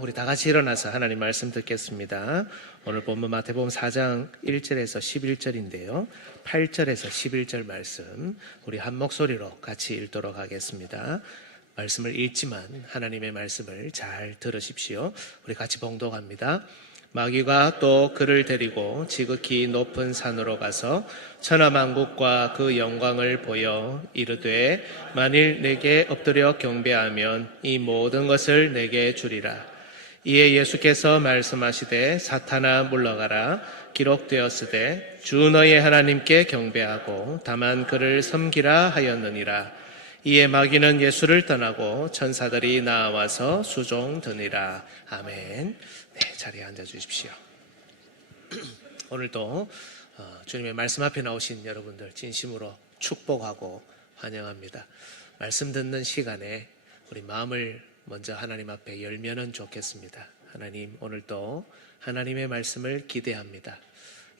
우리 다 같이 일어나서 하나님 말씀 듣겠습니다. 오늘 본문 마태복음 4장 1절에서 11절인데요. 8절에서 11절 말씀 우리 한 목소리로 같이 읽도록 하겠습니다. 말씀을 읽지만 하나님의 말씀을 잘 들으십시오. 우리 같이 봉독합니다. 마귀가 또 그를 데리고 지극히 높은 산으로 가서 천하만국과 그 영광을 보여 이르되 만일 내게 엎드려 경배하면 이 모든 것을 내게 주리라. 이에 예수께서 말씀하시되 사탄아 물러가라. 기록되었으되 주 너의 하나님께 경배하고 다만 그를 섬기라 하였느니라. 이에 마귀는 예수를 떠나고 천사들이 나와서 수종드니라. 아멘. 네, 자리에 앉아 주십시오. 오늘도 주님의 말씀 앞에 나오신 여러분들 진심으로 축복하고 환영합니다. 말씀 듣는 시간에 우리 마음을 먼저 하나님 앞에 열면은 좋겠습니다. 하나님, 오늘도 하나님의 말씀을 기대합니다.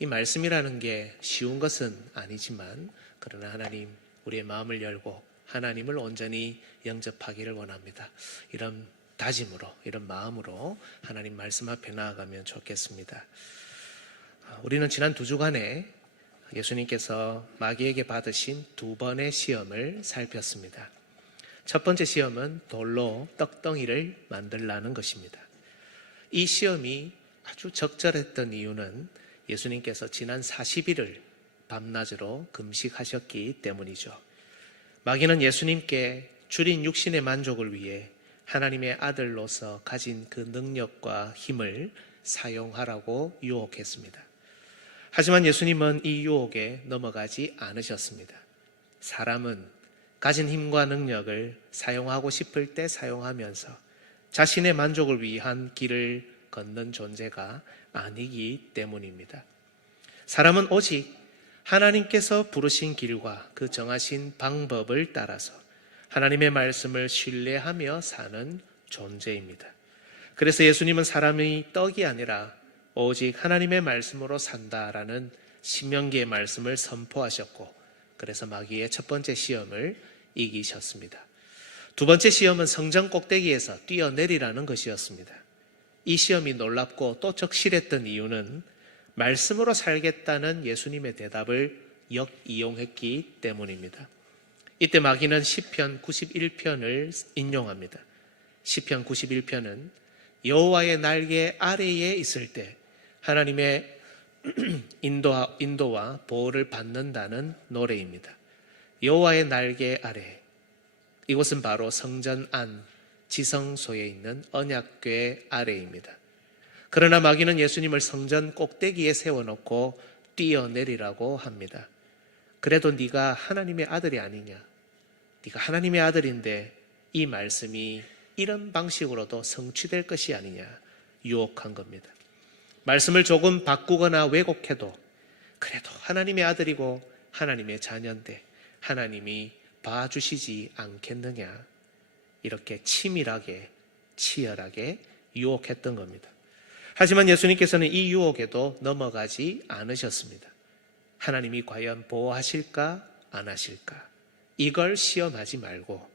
이 말씀이라는 게 쉬운 것은 아니지만 그러나 하나님, 우리의 마음을 열고 하나님을 온전히 영접하기를 원합니다. 이런 다짐으로, 이런 마음으로 하나님 말씀 앞에 나아가면 좋겠습니다. 우리는 지난 2주간에 예수님께서 마귀에게 받으신 2번의 시험을 살폈습니다. 첫 번째 시험은 돌로 떡덩이를 만들라는 것입니다. 이 시험이 아주 적절했던 이유는 예수님께서 지난 40일을 밤낮으로 금식하셨기 때문이죠. 마귀는 예수님께 주린 육신의 만족을 위해 하나님의 아들로서 가진 그 능력과 힘을 사용하라고 유혹했습니다. 하지만 예수님은 이 유혹에 넘어가지 않으셨습니다. 사람은 가진 힘과 능력을 사용하고 싶을 때 사용하면서 자신의 만족을 위한 길을 걷는 존재가 아니기 때문입니다. 사람은 오직 하나님께서 부르신 길과 그 정하신 방법을 따라서 하나님의 말씀을 신뢰하며 사는 존재입니다. 그래서 예수님은 사람이 떡이 아니라 오직 하나님의 말씀으로 산다라는 신명기의 말씀을 선포하셨고, 그래서 마귀의 첫 번째 시험을 이기셨습니다. 두 번째 시험은 성전 꼭대기에서 뛰어내리라는 것이었습니다. 이 시험이 놀랍고 또 적실했던 이유는 말씀으로 살겠다는 예수님의 대답을 역이용했기 때문입니다. 이때 마귀는 시편 91편을 인용합니다. 시편 91편은 여호와의 날개 아래에 있을 때 하나님의 인도와 보호를 받는다는 노래입니다. 여호와의 날개 아래, 이곳은 바로 성전 안 지성소에 있는 언약궤 아래입니다. 그러나 마귀는 예수님을 성전 꼭대기에 세워놓고 뛰어내리라고 합니다. 그래도 네가 하나님의 아들이 아니냐, 네가 하나님의 아들인데 이 말씀이 이런 방식으로도 성취될 것이 아니냐 유혹한 겁니다. 말씀을 조금 바꾸거나 왜곡해도 그래도 하나님의 아들이고 하나님의 자녀인데 하나님이 봐주시지 않겠느냐, 이렇게 치밀하게 치열하게 유혹했던 겁니다. 하지만 예수님께서는 이 유혹에도 넘어가지 않으셨습니다. 하나님이 과연 보호하실까 안 하실까, 이걸 시험하지 말고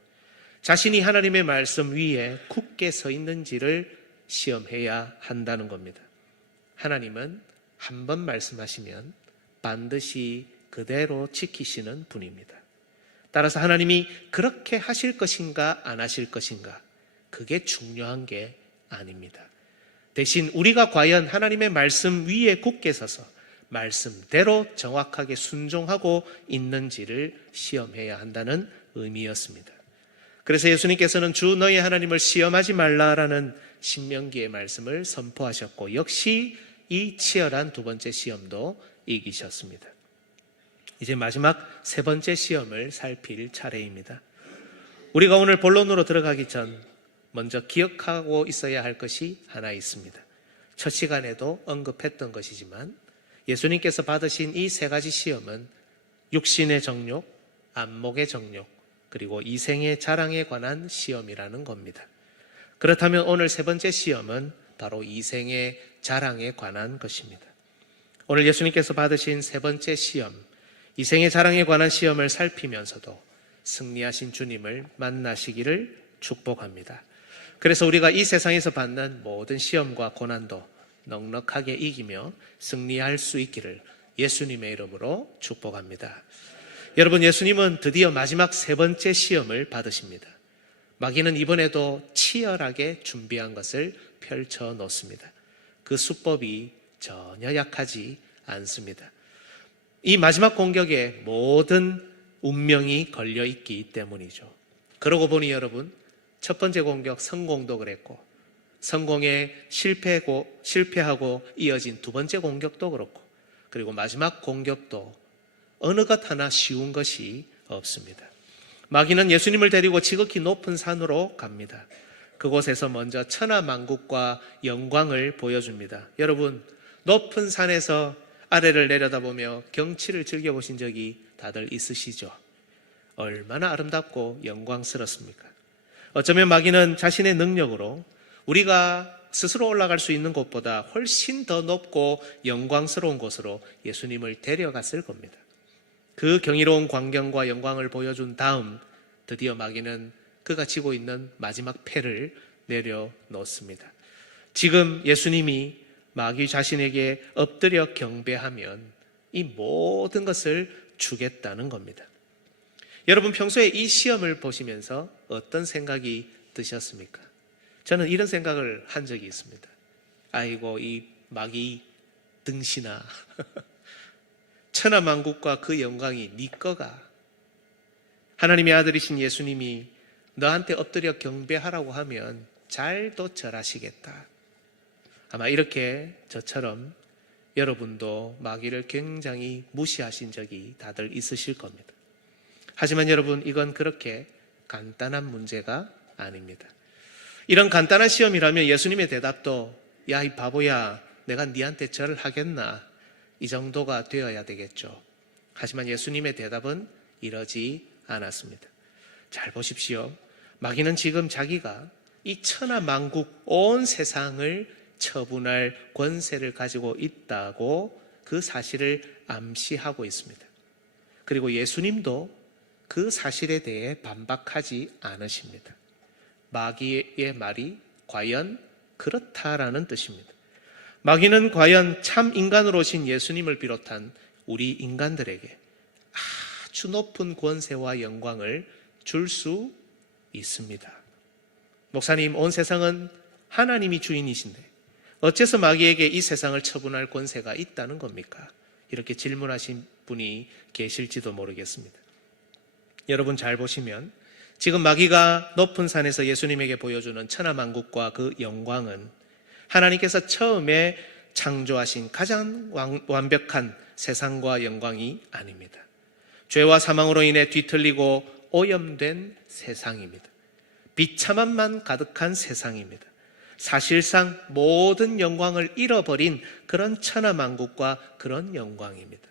자신이 하나님의 말씀 위에 굳게 서 있는지를 시험해야 한다는 겁니다. 하나님은 한 번 말씀하시면 반드시 그대로 지키시는 분입니다. 따라서 하나님이 그렇게 하실 것인가 안 하실 것인가, 그게 중요한 게 아닙니다. 대신 우리가 과연 하나님의 말씀 위에 굳게 서서 말씀대로 정확하게 순종하고 있는지를 시험해야 한다는 의미였습니다. 그래서 예수님께서는 주 너희 하나님을 시험하지 말라라는 신명기의 말씀을 선포하셨고, 역시 이 치열한 두 번째 시험도 이기셨습니다. 이제 마지막 세 번째 시험을 살필 차례입니다. 우리가 오늘 본론으로 들어가기 전 먼저 기억하고 있어야 할 것이 하나 있습니다. 첫 시간에도 언급했던 것이지만 예수님께서 받으신 이 세 가지 시험은 육신의 정욕, 안목의 정욕, 그리고 이생의 자랑에 관한 시험이라는 겁니다. 그렇다면 오늘 세 번째 시험은 바로 이생의 자랑에 관한 것입니다. 오늘 예수님께서 받으신 세 번째 시험, 이생의 자랑에 관한 시험을 살피면서도 승리하신 주님을 만나시기를 축복합니다. 그래서 우리가 이 세상에서 받는 모든 시험과 고난도 넉넉하게 이기며 승리할 수 있기를 예수님의 이름으로 축복합니다. 여러분, 예수님은 드디어 마지막 세 번째 시험을 받으십니다. 마귀는 이번에도 치열하게 준비한 것을 펼쳐 놓습니다. 그 수법이 전혀 약하지 않습니다. 이 마지막 공격에 모든 운명이 걸려 있기 때문이죠. 그러고 보니 여러분, 첫 번째 공격 성공도 그랬고, 성공에 실패하고 이어진 두 번째 공격도 그렇고, 그리고 마지막 공격도 어느 것 하나 쉬운 것이 없습니다. 마귀는 예수님을 데리고 지극히 높은 산으로 갑니다. 그곳에서 먼저 천하만국과 영광을 보여줍니다. 여러분, 높은 산에서 아래를 내려다보며 경치를 즐겨보신 적이 다들 있으시죠? 얼마나 아름답고 영광스럽습니까? 어쩌면 마귀는 자신의 능력으로 우리가 스스로 올라갈 수 있는 곳보다 훨씬 더 높고 영광스러운 곳으로 예수님을 데려갔을 겁니다. 그 경이로운 광경과 영광을 보여준 다음 드디어 마귀는 그가 지고 있는 마지막 패를 내려놓습니다. 지금 예수님이 마귀 자신에게 엎드려 경배하면 이 모든 것을 주겠다는 겁니다. 여러분, 평소에 이 시험을 보시면서 어떤 생각이 드셨습니까? 저는 이런 생각을 한 적이 있습니다. 아이고, 이 마귀 등신아, 천하만국과 그 영광이 네 거가. 하나님의 아들이신 예수님이 너한테 엎드려 경배하라고 하면 잘도 절하시겠다. 아마 이렇게 저처럼 여러분도 마귀를 굉장히 무시하신 적이 다들 있으실 겁니다. 하지만 여러분, 이건 그렇게 간단한 문제가 아닙니다. 이런 간단한 시험이라면 예수님의 대답도 야, 이 바보야, 내가 네한테 절을 하겠나? 이 정도가 되어야 되겠죠. 하지만 예수님의 대답은 이러지 않았습니다. 잘 보십시오. 마귀는 지금 자기가 이 천하만국 온 세상을 처분할 권세를 가지고 있다고 그 사실을 암시하고 있습니다. 그리고 예수님도 그 사실에 대해 반박하지 않으십니다. 마귀의 말이 과연 그렇다라는 뜻입니다. 마귀는 과연 참 인간으로 오신 예수님을 비롯한 우리 인간들에게 아주 높은 권세와 영광을 줄 수 있습니다. 목사님, 온 세상은 하나님이 주인이신데 어째서 마귀에게 이 세상을 처분할 권세가 있다는 겁니까? 이렇게 질문하신 분이 계실지도 모르겠습니다. 여러분, 잘 보시면 지금 마귀가 높은 산에서 예수님에게 보여주는 천하만국과 그 영광은 하나님께서 처음에 창조하신 가장 완벽한 세상과 영광이 아닙니다. 죄와 사망으로 인해 뒤틀리고 오염된 세상입니다. 비참함만 가득한 세상입니다. 사실상 모든 영광을 잃어버린 그런 천하만국과 그런 영광입니다.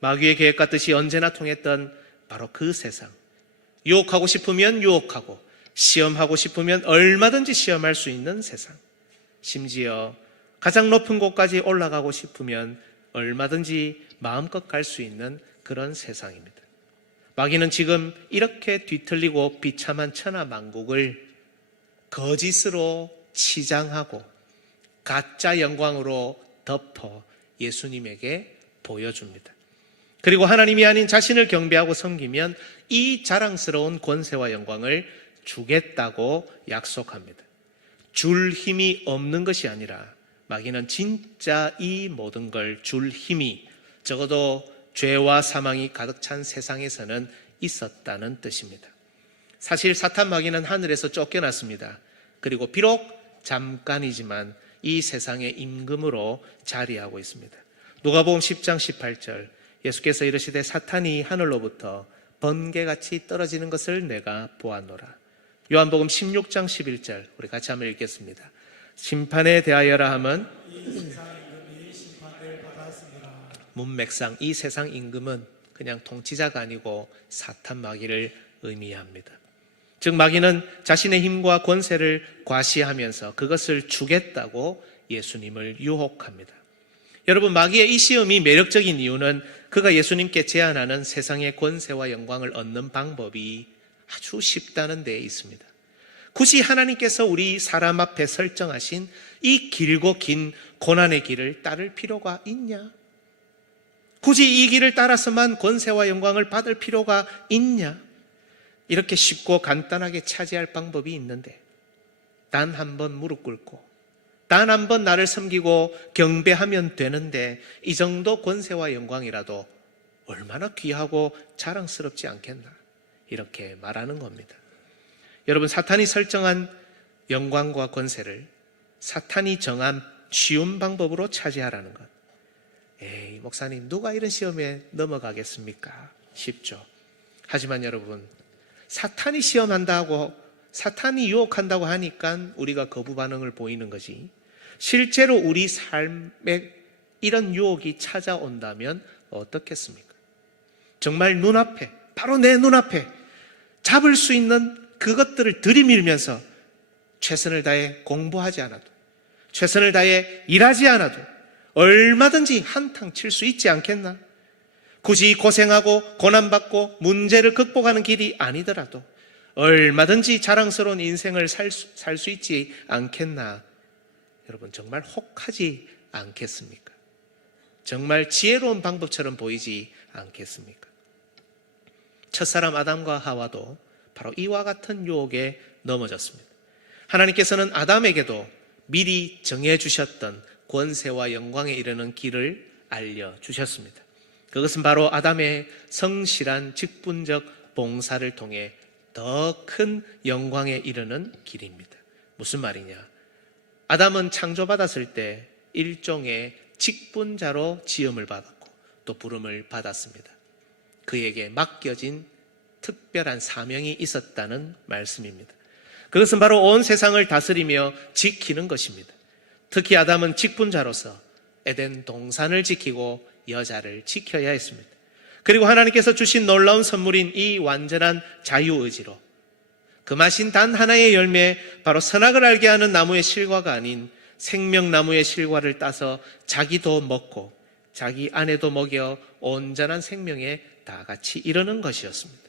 마귀의 계획과 뜻이 언제나 통했던 바로 그 세상. 유혹하고 싶으면 유혹하고, 시험하고 싶으면 얼마든지 시험할 수 있는 세상. 심지어 가장 높은 곳까지 올라가고 싶으면 얼마든지 마음껏 갈 수 있는 그런 세상입니다. 마귀는 지금 이렇게 뒤틀리고 비참한 천하만국을 거짓으로 치장하고 가짜 영광으로 덮어 예수님에게 보여줍니다. 그리고 하나님이 아닌 자신을 경배하고 섬기면 이 자랑스러운 권세와 영광을 주겠다고 약속합니다. 줄 힘이 없는 것이 아니라 마귀는 진짜 이 모든 걸 줄 힘이 적어도 죄와 사망이 가득 찬 세상에서는 있었다는 뜻입니다. 사실 사탄 마귀는 하늘에서 쫓겨났습니다. 그리고 비록 잠깐이지만 이 세상의 임금으로 자리하고 있습니다. 누가복음 10장 18절, 예수께서 이르시되 사탄이 하늘로부터 번개같이 떨어지는 것을 내가 보았노라. 요한복음 16장 11절, 우리 같이 한번 읽겠습니다. 심판에 대하여라 함은 문맥상 이 세상 임금은 그냥 통치자가 아니고 사탄 마귀를 의미합니다. 즉 마귀는 자신의 힘과 권세를 과시하면서 그것을 주겠다고 예수님을 유혹합니다. 여러분, 마귀의 이 시험이 매력적인 이유는 그가 예수님께 제안하는 세상의 권세와 영광을 얻는 방법이 아주 쉽다는 데에 있습니다. 굳이 하나님께서 우리 사람 앞에 설정하신 이 길고 긴 고난의 길을 따를 필요가 있냐? 굳이 이 길을 따라서만 권세와 영광을 받을 필요가 있냐? 이렇게 쉽고 간단하게 차지할 방법이 있는데, 단 한 번 무릎 꿇고 단 한 번 나를 섬기고 경배하면 되는데, 이 정도 권세와 영광이라도 얼마나 귀하고 자랑스럽지 않겠나, 이렇게 말하는 겁니다. 여러분, 사탄이 설정한 영광과 권세를 사탄이 정한 쉬운 방법으로 차지하라는 것. 에이, 목사님, 누가 이런 시험에 넘어가겠습니까? 쉽죠. 하지만 여러분, 사탄이 시험한다고, 사탄이 유혹한다고 하니까 우리가 거부 반응을 보이는 거지, 실제로 우리 삶에 이런 유혹이 찾아온다면 어떻겠습니까? 정말 눈앞에, 바로 내 눈앞에 잡을 수 있는 그것들을 들이밀면서 최선을 다해 공부하지 않아도, 최선을 다해 일하지 않아도 얼마든지 한탕 칠 수 있지 않겠나? 굳이 고생하고 고난받고 문제를 극복하는 길이 아니더라도 얼마든지 자랑스러운 인생을 살 수 있지 않겠나? 여러분, 정말 혹하지 않겠습니까? 정말 지혜로운 방법처럼 보이지 않겠습니까? 첫사람 아담과 하와도 바로 이와 같은 유혹에 넘어졌습니다. 하나님께서는 아담에게도 미리 정해주셨던 권세와 영광에 이르는 길을 알려주셨습니다. 그것은 바로 아담의 성실한 직분적 봉사를 통해 더 큰 영광에 이르는 길입니다. 무슨 말이냐? 아담은 창조받았을 때 일종의 직분자로 지음을 받았고 또 부름을 받았습니다. 그에게 맡겨진 특별한 사명이 있었다는 말씀입니다. 그것은 바로 온 세상을 다스리며 지키는 것입니다. 특히 아담은 직분자로서 에덴 동산을 지키고 여자를 지켜야 했습니다. 그리고 하나님께서 주신 놀라운 선물인 이 완전한 자유의지로 그 마신 단 하나의 열매, 바로 선악을 알게 하는 나무의 실과가 아닌 생명나무의 실과를 따서 자기도 먹고 자기 아내도 먹여 온전한 생명에 다 같이 이르는 것이었습니다.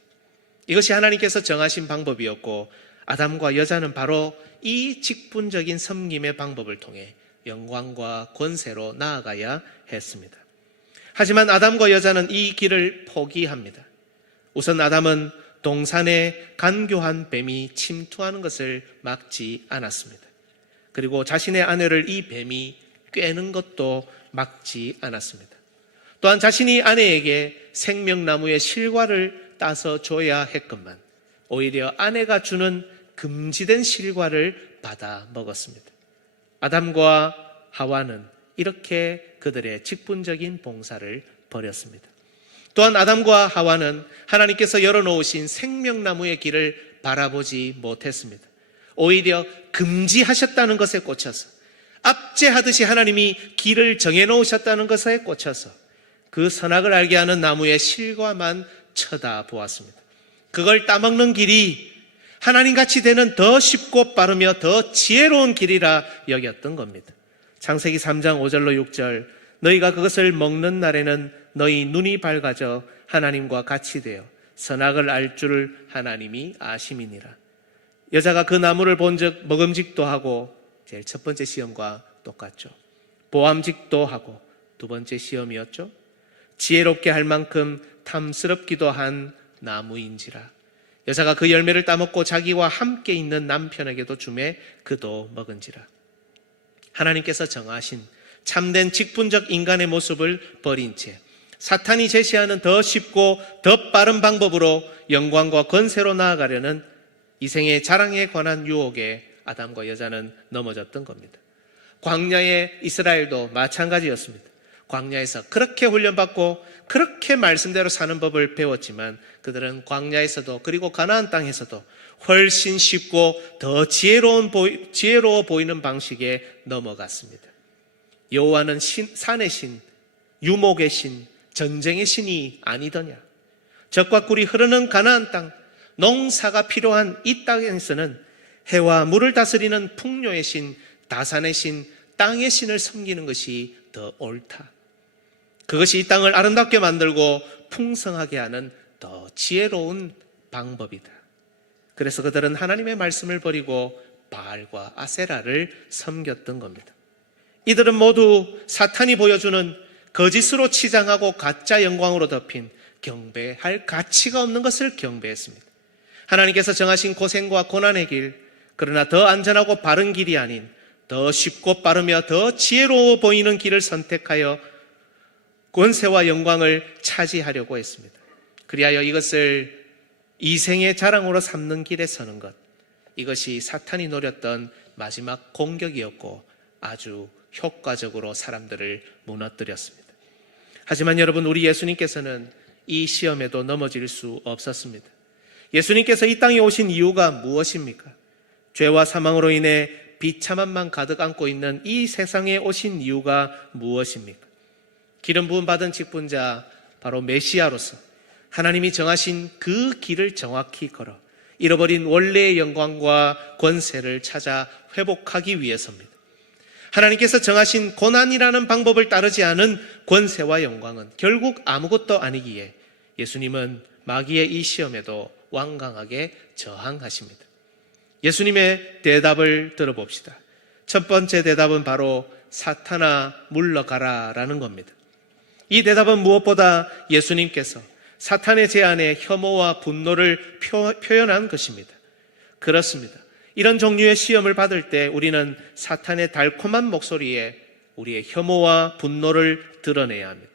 이것이 하나님께서 정하신 방법이었고, 아담과 여자는 바로 이 직분적인 섬김의 방법을 통해 영광과 권세로 나아가야 했습니다. 하지만 아담과 여자는 이 길을 포기합니다. 우선 아담은 동산에 간교한 뱀이 침투하는 것을 막지 않았습니다. 그리고 자신의 아내를 이 뱀이 꿰는 것도 막지 않았습니다. 또한 자신이 아내에게 생명나무의 실과를 따서 줘야 했건만 오히려 아내가 주는 금지된 실과를 받아 먹었습니다. 아담과 하와는 이렇게 그들의 직분적인 봉사를 벌였습니다. 또한 아담과 하와는 하나님께서 열어놓으신 생명나무의 길을 바라보지 못했습니다. 오히려 금지하셨다는 것에 꽂혀서, 압제하듯이 하나님이 길을 정해놓으셨다는 것에 꽂혀서 그 선악을 알게 하는 나무의 실과만 쳐다보았습니다. 그걸 따먹는 길이 하나님같이 되는 더 쉽고 빠르며 더 지혜로운 길이라 여겼던 겁니다. 창세기 3장 5절로 6절, 너희가 그것을 먹는 날에는 너희 눈이 밝아져 하나님과 같이 되어 선악을 알 줄을 하나님이 아심이니라. 여자가 그 나무를 본즉 먹음직도 하고, 제일 첫 번째 시험과 똑같죠. 보암직도 하고 두 번째 시험이었죠. 지혜롭게 할 만큼 탐스럽기도 한 나무인지라. 여자가 그 열매를 따먹고 자기와 함께 있는 남편에게도 주매 그도 먹은지라. 하나님께서 정하신 참된 직분적 인간의 모습을 버린 채 사탄이 제시하는 더 쉽고 더 빠른 방법으로 영광과 권세로 나아가려는 이생의 자랑에 관한 유혹에 아담과 여자는 넘어졌던 겁니다. 광야의 이스라엘도 마찬가지였습니다. 광야에서 그렇게 훈련받고 그렇게 말씀대로 사는 법을 배웠지만 그들은 광야에서도 그리고 가나안 땅에서도 훨씬 쉽고 더 지혜로워 보이는 방식에 넘어갔습니다. 여호와는 산의 신, 유목의 신, 전쟁의 신이 아니더냐. 젖과 꿀이 흐르는 가나안 땅, 농사가 필요한 이 땅에서는 해와 물을 다스리는 풍요의 신, 다산의 신, 땅의 신을 섬기는 것이 더 옳다. 그것이 이 땅을 아름답게 만들고 풍성하게 하는 더 지혜로운 방법이다. 그래서 그들은 하나님의 말씀을 버리고 바알과 아세라를 섬겼던 겁니다. 이들은 모두 사탄이 보여주는 거짓으로 치장하고 가짜 영광으로 덮인 경배할 가치가 없는 것을 경배했습니다. 하나님께서 정하신 고생과 고난의 길, 그러나 더 안전하고 바른 길이 아닌 더 쉽고 빠르며 더 지혜로워 보이는 길을 선택하여 권세와 영광을 차지하려고 했습니다. 그리하여 이것을 이생의 자랑으로 삼는 길에 서는 것, 이것이 사탄이 노렸던 마지막 공격이었고 아주 효과적으로 사람들을 무너뜨렸습니다. 하지만 여러분, 우리 예수님께서는 이 시험에도 넘어질 수 없었습니다. 예수님께서 이 땅에 오신 이유가 무엇입니까? 죄와 사망으로 인해 비참함만 가득 안고 있는 이 세상에 오신 이유가 무엇입니까? 기름 부음 받은 직분자, 바로 메시아로서 하나님이 정하신 그 길을 정확히 걸어 잃어버린 원래의 영광과 권세를 찾아 회복하기 위해서입니다. 하나님께서 정하신 고난이라는 방법을 따르지 않은 권세와 영광은 결국 아무것도 아니기에 예수님은 마귀의 이 시험에도 완강하게 저항하십니다. 예수님의 대답을 들어봅시다. 첫 번째 대답은 바로 사탄아 물러가라 라는 겁니다. 이 대답은 무엇보다 예수님께서 사탄의 제안에 혐오와 분노를 표현한 것입니다. 그렇습니다. 이런 종류의 시험을 받을 때 우리는 사탄의 달콤한 목소리에 우리의 혐오와 분노를 드러내야 합니다.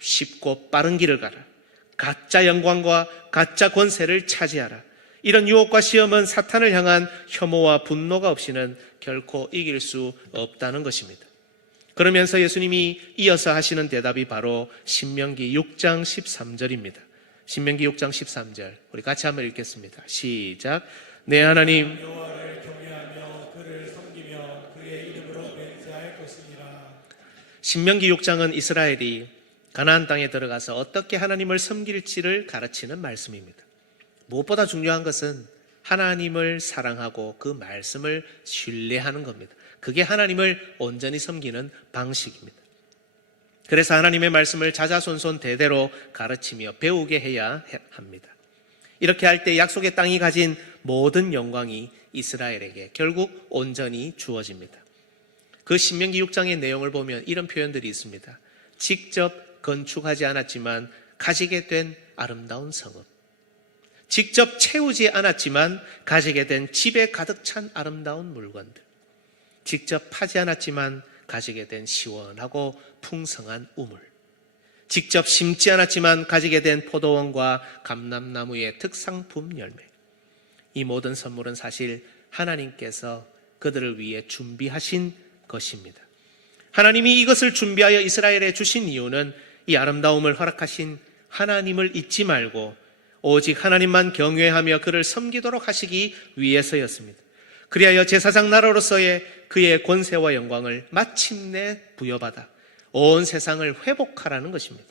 쉽고 빠른 길을 가라. 가짜 영광과 가짜 권세를 차지하라. 이런 유혹과 시험은 사탄을 향한 혐오와 분노가 없이는 결코 이길 수 없다는 것입니다. 그러면서 예수님이 이어서 하시는 대답이 바로 신명기 6장 13절입니다. 신명기 6장 13절 우리 같이 한번 읽겠습니다. 시작. 내 하나님 여호와를 경외하며 그를 섬기며 그의 이름으로 맹세할 것이니라. 신명기 6장은 이스라엘이 가나안 땅에 들어가서 어떻게 하나님을 섬길지를 가르치는 말씀입니다. 무엇보다 중요한 것은 하나님을 사랑하고 그 말씀을 신뢰하는 겁니다. 그게 하나님을 온전히 섬기는 방식입니다. 그래서 하나님의 말씀을 자자손손 대대로 가르치며 배우게 해야 합니다. 이렇게 할 때 약속의 땅이 가진 모든 영광이 이스라엘에게 결국 온전히 주어집니다. 그 신명기 6장의 내용을 보면 이런 표현들이 있습니다. 직접 건축하지 않았지만 가지게 된 아름다운 성읍, 직접 채우지 않았지만 가지게 된 집에 가득 찬 아름다운 물건들, 직접 파지 않았지만 가지게 된 시원하고 풍성한 우물, 직접 심지 않았지만 가지게 된 포도원과 감람나무의 특상품 열매. 이 모든 선물은 사실 하나님께서 그들을 위해 준비하신 것입니다. 하나님이 이것을 준비하여 이스라엘에 주신 이유는 이 아름다움을 허락하신 하나님을 잊지 말고 오직 하나님만 경외하며 그를 섬기도록 하시기 위해서였습니다. 그리하여 제사장 나라로서의 그의 권세와 영광을 마침내 부여받아 온 세상을 회복하라는 것입니다.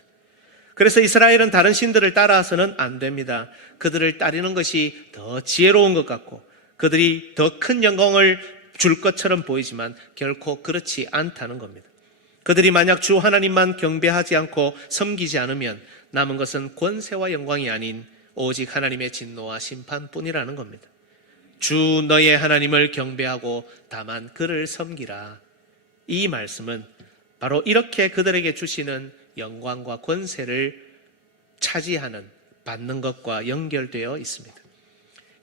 그래서 이스라엘은 다른 신들을 따라서는 안 됩니다. 그들을 따르는 것이 더 지혜로운 것 같고 그들이 더 큰 영광을 줄 것처럼 보이지만 결코 그렇지 않다는 겁니다. 그들이 만약 주 하나님만 경배하지 않고 섬기지 않으면 남은 것은 권세와 영광이 아닌 오직 하나님의 진노와 심판뿐이라는 겁니다. 주 너의 하나님을 경배하고 다만 그를 섬기라. 이 말씀은 바로 이렇게 그들에게 주시는 영광과 권세를 차지하는, 받는 것과 연결되어 있습니다.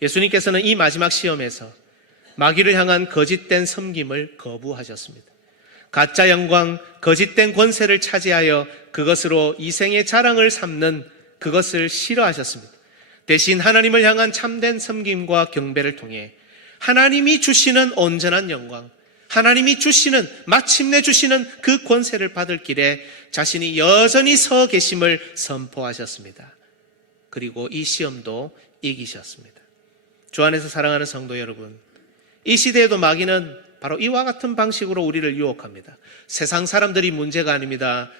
예수님께서는 이 마지막 시험에서 마귀를 향한 거짓된 섬김을 거부하셨습니다. 가짜 영광, 거짓된 권세를 차지하여 그것으로 이생의 자랑을 삼는 그것을 싫어하셨습니다. 대신 하나님을 향한 참된 섬김과 경배를 통해 하나님이 주시는 온전한 영광, 하나님이 주시는, 마침내 주시는 그 권세를 받을 길에 자신이 여전히 서 계심을 선포하셨습니다. 그리고 이 시험도 이기셨습니다. 주 안에서 사랑하는 성도 여러분, 이 시대에도 마귀는 바로 이와 같은 방식으로 우리를 유혹합니다. 세상 사람들이 문제가 아닙니다.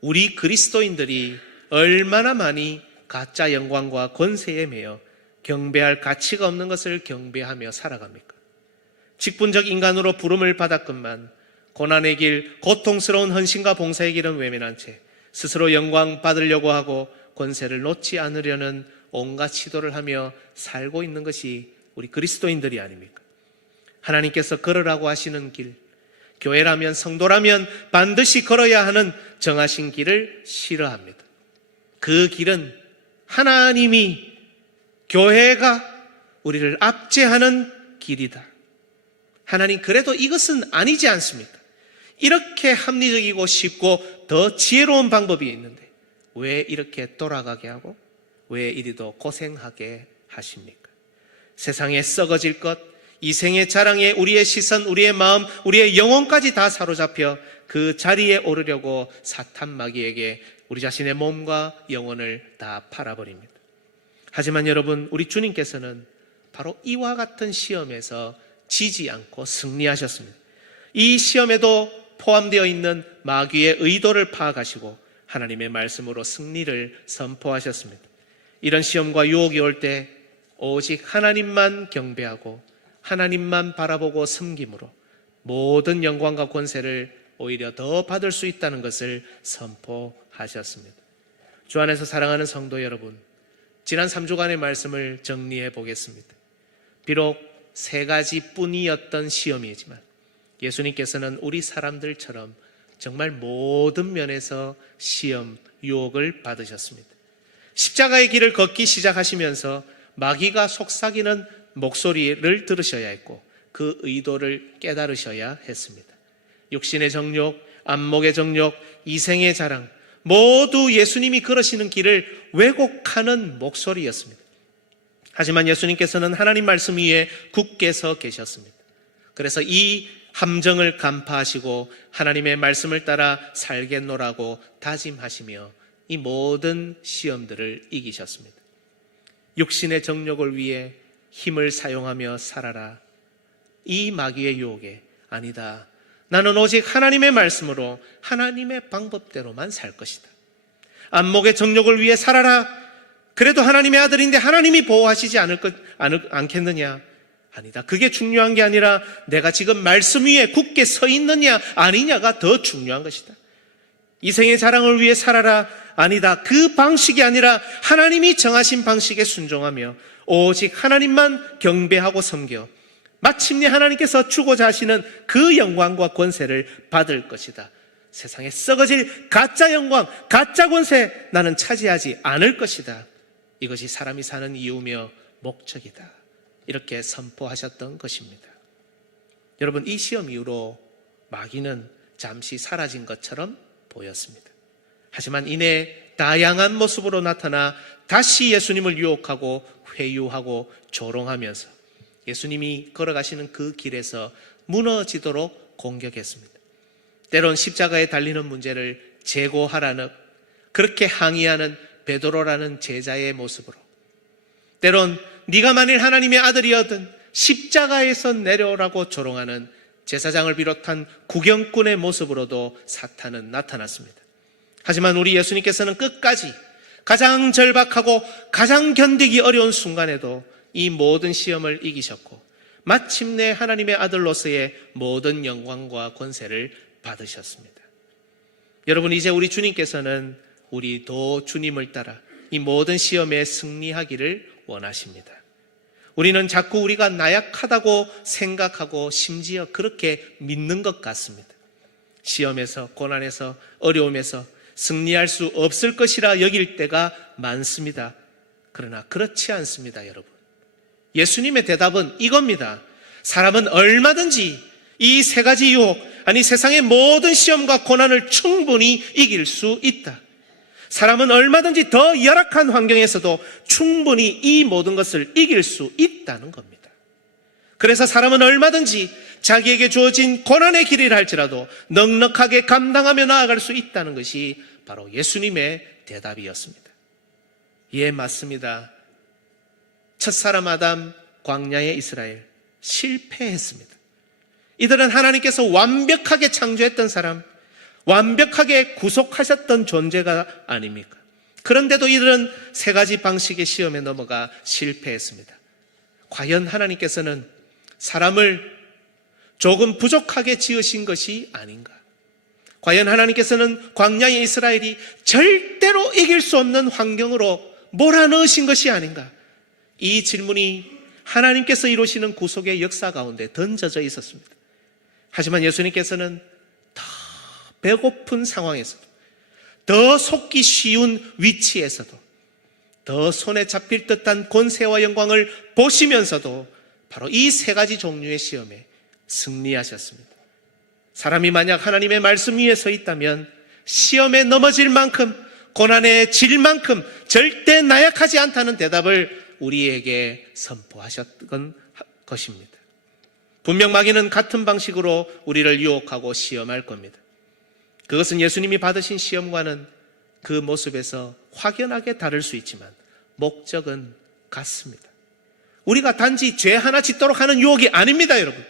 우리 그리스도인들이 얼마나 많이 가짜 영광과 권세에 매여 경배할 가치가 없는 것을 경배하며 살아갑니까? 직분적 인간으로 부름을 받았건만 고난의 길, 고통스러운 헌신과 봉사의 길은 외면한 채 스스로 영광 받으려고 하고 권세를 놓지 않으려는 온갖 시도를 하며 살고 있는 것이 우리 그리스도인들이 아닙니까? 하나님께서 걸으라고 하시는 길, 교회라면, 성도라면 반드시 걸어야 하는 정하신 길을 싫어합니다. 그 길은 하나님이, 교회가 우리를 압제하는 길이다. 하나님, 그래도 이것은 아니지 않습니까? 이렇게 합리적이고 쉽고 더 지혜로운 방법이 있는데 왜 이렇게 돌아가게 하고 왜 이리도 고생하게 하십니까? 세상에 썩어질 것, 이 생의 자랑에 우리의 시선, 우리의 마음, 우리의 영혼까지 다 사로잡혀 그 자리에 오르려고 사탄 마귀에게 우리 자신의 몸과 영혼을 다 팔아버립니다. 하지만 여러분, 우리 주님께서는 바로 이와 같은 시험에서 지지 않고 승리하셨습니다. 이 시험에도 포함되어 있는 마귀의 의도를 파악하시고 하나님의 말씀으로 승리를 선포하셨습니다. 이런 시험과 유혹이 올 때 오직 하나님만 경배하고 하나님만 바라보고 섬김으로 모든 영광과 권세를 오히려 더 받을 수 있다는 것을 선포하셨습니다. 주 안에서 사랑하는 성도 여러분, 지난 3주간의 말씀을 정리해 보겠습니다. 비록 3가지 뿐이었던 시험이지만 예수님께서는 우리 사람들처럼 정말 모든 면에서 시험, 유혹을 받으셨습니다. 십자가의 길을 걷기 시작하시면서 마귀가 속삭이는 목소리를 들으셔야 했고 그 의도를 깨달으셔야 했습니다. 육신의 정욕, 안목의 정욕, 이생의 자랑, 모두 예수님이 걸으시는 길을 왜곡하는 목소리였습니다. 하지만 예수님께서는 하나님 말씀 위에 굳게 서 계셨습니다. 그래서 이 함정을 간파하시고 하나님의 말씀을 따라 살겠노라고 다짐하시며 이 모든 시험들을 이기셨습니다. 육신의 정욕을 위해 힘을 사용하며 살아라. 이 마귀의 유혹에 아니다. 나는 오직 하나님의 말씀으로 하나님의 방법대로만 살 것이다. 안목의 정욕을 위해 살아라. 그래도 하나님의 아들인데 하나님이 보호하시지 않겠느냐? 아니다. 그게 중요한 게 아니라 내가 지금 말씀 위에 굳게 서 있느냐 아니냐가 더 중요한 것이다. 이생의 자랑을 위해 살아라. 아니다. 그 방식이 아니라 하나님이 정하신 방식에 순종하며 오직 하나님만 경배하고 섬겨 마침내 하나님께서 주고자 하시는 그 영광과 권세를 받을 것이다. 세상에 썩어질 가짜 영광, 가짜 권세 나는 차지하지 않을 것이다. 이것이 사람이 사는 이유며 목적이다. 이렇게 선포하셨던 것입니다. 여러분, 이 시험 이후로 마귀는 잠시 사라진 것처럼 보였습니다. 하지만 이내 다양한 모습으로 나타나 다시 예수님을 유혹하고 회유하고 조롱하면서 예수님이 걸어가시는 그 길에서 무너지도록 공격했습니다. 때론 십자가에 달리는 문제를 제고하라는 그렇게 항의하는 베드로라는 제자의 모습으로, 때론 네가 만일 하나님의 아들이었든 십자가에서 내려오라고 조롱하는 제사장을 비롯한 구경꾼의 모습으로도 사탄은 나타났습니다. 하지만 우리 예수님께서는 끝까지 가장 절박하고 가장 견디기 어려운 순간에도 이 모든 시험을 이기셨고 마침내 하나님의 아들로서의 모든 영광과 권세를 받으셨습니다. 여러분, 이제 우리 주님께서는 우리도 주님을 따라 이 모든 시험에 승리하기를 원하십니다. 우리는 자꾸 우리가 나약하다고 생각하고 심지어 그렇게 믿는 것 같습니다. 시험에서, 고난에서, 어려움에서 승리할 수 없을 것이라 여길 때가 많습니다. 그러나 그렇지 않습니다, 여러분. 예수님의 대답은 이겁니다. 사람은 얼마든지 이 3가지 유혹, 아니 세상의 모든 시험과 고난을 충분히 이길 수 있다. 사람은 얼마든지 더 열악한 환경에서도 충분히 이 모든 것을 이길 수 있다는 겁니다. 그래서 사람은 얼마든지 자기에게 주어진 고난의 길이라 할지라도 넉넉하게 감당하며 나아갈 수 있다는 것이 바로 예수님의 대답이었습니다. 예, 맞습니다. 첫사람 아담, 광야의 이스라엘 실패했습니다. 이들은 하나님께서 완벽하게 창조했던 사람, 완벽하게 구속하셨던 존재가 아닙니까? 그런데도 이들은 3가지 방식의 시험에 넘어가 실패했습니다. 과연 하나님께서는 사람을 조금 부족하게 지으신 것이 아닌가? 과연 하나님께서는 광야의 이스라엘이 절대로 이길 수 없는 환경으로 몰아넣으신 것이 아닌가? 이 질문이 하나님께서 이루시는 구속의 역사 가운데 던져져 있었습니다. 하지만 예수님께서는 더 배고픈 상황에서도, 더 속기 쉬운 위치에서도, 더 손에 잡힐 듯한 권세와 영광을 보시면서도 바로 이 세 가지 종류의 시험에 승리하셨습니다. 사람이 만약 하나님의 말씀 위에 서 있다면 시험에 넘어질 만큼, 고난에 질 만큼 절대 나약하지 않다는 대답을 우리에게 선포하셨던 것입니다. 분명 마귀는 같은 방식으로 우리를 유혹하고 시험할 겁니다. 그것은 예수님이 받으신 시험과는 그 모습에서 확연하게 다를 수 있지만 목적은 같습니다. 우리가 단지 죄 하나 짓도록 하는 유혹이 아닙니다, 여러분.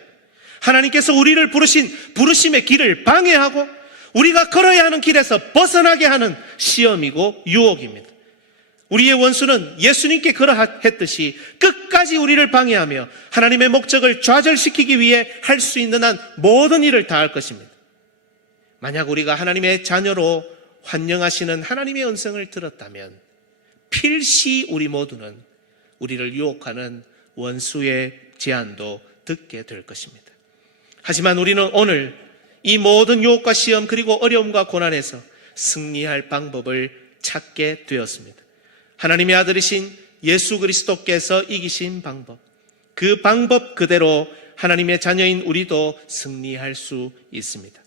하나님께서 우리를 부르신 부르심의 길을 방해하고 우리가 걸어야 하는 길에서 벗어나게 하는 시험이고 유혹입니다. 우리의 원수는 예수님께 그러했듯이 끝까지 우리를 방해하며 하나님의 목적을 좌절시키기 위해 할 수 있는 한 모든 일을 다할 것입니다. 만약 우리가 하나님의 자녀로 환영하시는 하나님의 음성을 들었다면 필시 우리 모두는 우리를 유혹하는 원수의 제안도 듣게 될 것입니다. 하지만 우리는 오늘 이 모든 유혹과 시험 그리고 어려움과 고난에서 승리할 방법을 찾게 되었습니다. 하나님의 아들이신 예수 그리스도께서 이기신 방법, 그 방법 그대로 하나님의 자녀인 우리도 승리할 수 있습니다.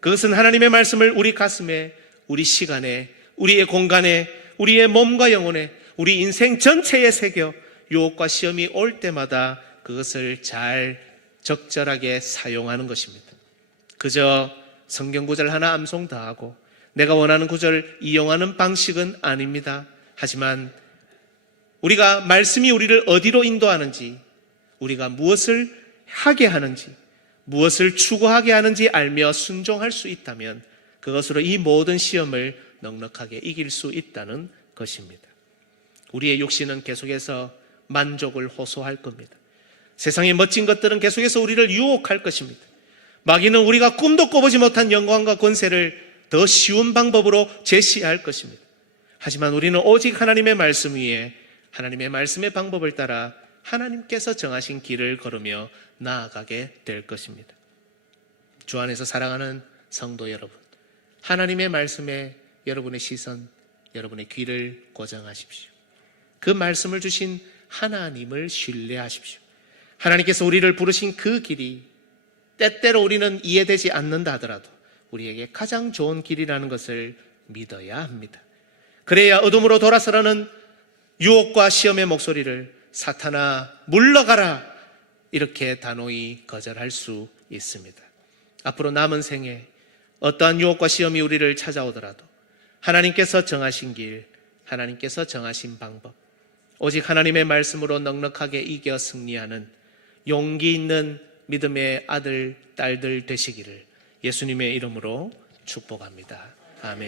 그것은 하나님의 말씀을 우리 가슴에, 우리 시간에, 우리의 공간에, 우리의 몸과 영혼에, 우리 인생 전체에 새겨 유혹과 시험이 올 때마다 그것을 잘 적절하게 사용하는 것입니다. 그저 성경 구절 하나 암송 다 하고 내가 원하는 구절을 이용하는 방식은 아닙니다. 하지만 우리가 말씀이 우리를 어디로 인도하는지, 우리가 무엇을 하게 하는지, 무엇을 추구하게 하는지 알며 순종할 수 있다면 그것으로 이 모든 시험을 넉넉하게 이길 수 있다는 것입니다. 우리의 육신은 계속해서 만족을 호소할 겁니다. 세상의 멋진 것들은 계속해서 우리를 유혹할 것입니다. 마귀는 우리가 꿈도 꿔보지 못한 영광과 권세를 더 쉬운 방법으로 제시할 것입니다. 하지만 우리는 오직 하나님의 말씀 위에 하나님의 말씀의 방법을 따라 하나님께서 정하신 길을 걸으며 나아가게 될 것입니다. 주 안에서 사랑하는 성도 여러분, 하나님의 말씀에 여러분의 시선, 여러분의 귀를 고정하십시오. 그 말씀을 주신 하나님을 신뢰하십시오. 하나님께서 우리를 부르신 그 길이 때때로 우리는 이해되지 않는다 하더라도 우리에게 가장 좋은 길이라는 것을 믿어야 합니다. 그래야 어둠으로 돌아서라는 유혹과 시험의 목소리를 사탄아 물러가라 이렇게 단호히 거절할 수 있습니다. 앞으로 남은 생에 어떠한 유혹과 시험이 우리를 찾아오더라도 하나님께서 정하신 길, 하나님께서 정하신 방법, 오직 하나님의 말씀으로 넉넉하게 이겨 승리하는 용기 있는 믿음의 아들, 딸들 되시기를 예수님의 이름으로 축복합니다. 아멘.